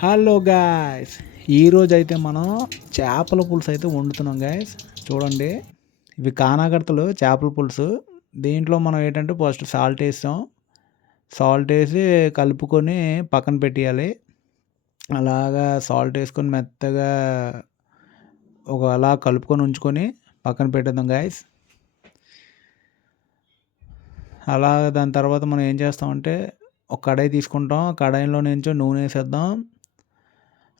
Hello guys, ఈరోజు అయితే మనం చేపల పులుసు అయితే వండుతున్నాం గాయ్స్. చూడండి, ఇవి కానాగడతలు చేపల పులుసు. దీంట్లో మనం ఏంటంటే ఫస్ట్ సాల్ట్ వేసాం. సాల్ట్ వేసి కలుపుకొని పక్కన పెట్టేయాలి. అలాగా సాల్ట్ వేసుకొని మెత్తగా అలా కలుపుకొని ఉంచుకొని పక్కన పెట్టేద్దాం గాయ్స్. అలా దాని తర్వాత మనం ఏం చేస్తామంటే ఒక కడాయి తీసుకుంటాం. కడాయిలో నుంచి నూనె వేసేద్దాం.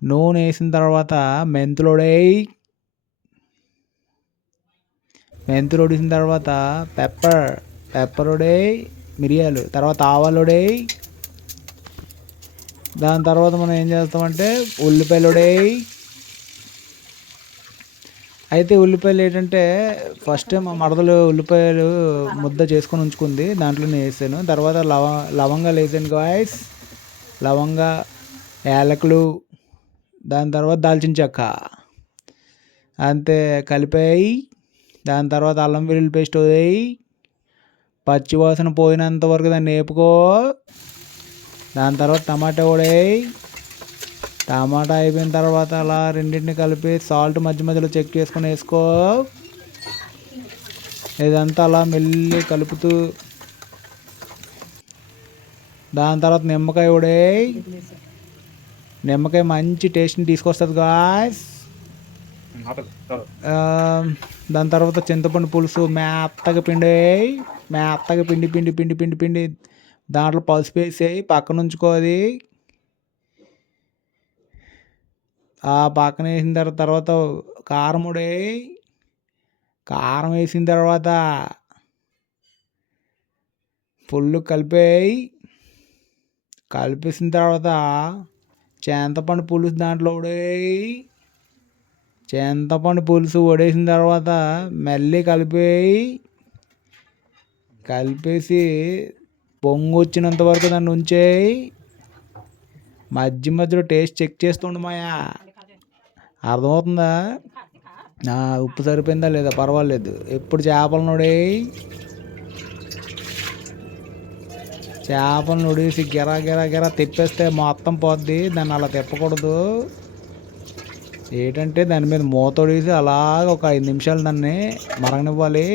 నూనె వేసిన తర్వాత మెంతులు వేసిన తర్వాత పెప్పర్ మిరియాలు, తర్వాత ఆవాలు దాని తర్వాత మనం ఏం చేస్తామంటే ఉల్లిపాయలు అయితే ఉల్లిపాయలు ఏంటంటే ఫస్ట్ మా మరదలు ఉల్లిపాయలు ముద్ద చేసుకొని ఉంచుకుంది, దాంట్లో నేను వేసాను. తర్వాత లవంగాలు వేసాను గాయస్, లవంగా, యాలకులు, దాని తర్వాత దాల్చిన చెక్క, అంతే కలిపాయి. దాని తర్వాత అల్లం వెల్లుల్లి పేస్ట్ వేయి, పచ్చివాసన పోయినంత వరకు దాన్ని వేపుకో. దాని తర్వాత టమాటా కూడా టమాటా అయిపోయిన తర్వాత అలా రెండింటిని కలిపి సాల్ట్ మధ్య మధ్యలో చెక్ చేసుకొని వేసుకో. ఇదంతా అలా మెల్లి కలుపుతూ దాని తర్వాత నిమ్మకాయ మంచి టేస్ట్ని తీసుకొస్తుంది గాయ్స్. దాని తర్వాత చింతపండు పులుసు మెత్తగా పిండి పిండి పిండి పిండి పిండి దాంట్లో పసుపు వేసేయి, పక్కన ఉంచుకోది. ఆ పక్కన వేసిన తర్వాత కారం వేసిన తర్వాత ఫుల్ కలిపేసిన తర్వాత చింతపండు పులుసు దాంట్లో చింతపండు పులుసు వడేసిన తర్వాత మళ్ళీ కలిపేసి పొంగు వచ్చినంత వరకు దాన్ని ఉంచేయి. మధ్యలో టేస్ట్ చెక్ చేస్తుండు మాయా, అర్థమవుతుందా? ఉప్పు సరిపోయిందా లేదా పర్వాలేదు. ఎప్పుడు చేపలను ఉడేసి గిరా తిప్పేస్తే మొత్తం పోద్ది. దాన్ని అలా తిప్పకూడదు. ఏంటంటే దాని మీద మూత ఉడేసి అలాగ ఒక 5 నిమిషాలు దాన్ని మరగనివ్వాలి.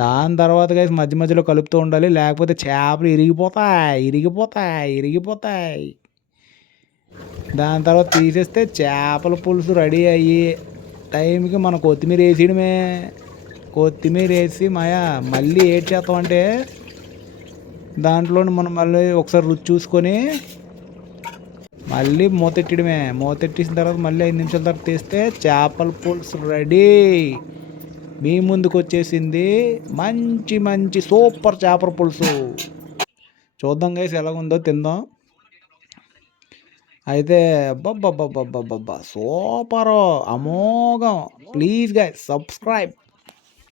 దాని తర్వాత కలిసి మధ్యలో కలుపుతూ ఉండాలి, లేకపోతే చేపలు ఇరిగిపోతాయి. దాని తర్వాత తీసేస్తే చేపల పులుసు రెడీ అయ్యి టైంకి మనం కొత్తిమీర వేసి మళ్ళీ ఏం చేస్తామంటే దాంట్లో మనం మళ్ళీ ఒకసారి రుచి చూసుకొని మళ్ళీ మూతెట్టేసిన తర్వాత మళ్ళీ 5 నిమిషాల తర్వాత తీస్తే చేపల పులుసు రెడీ. మీ ముందుకు వచ్చేసింది మంచి సూపర్ చేపల పులుసు. చూద్దాం గైస్ ఎలాగుందో, తిందాం. అయితే సూపర్, అమోఘం. Please guys subscribe.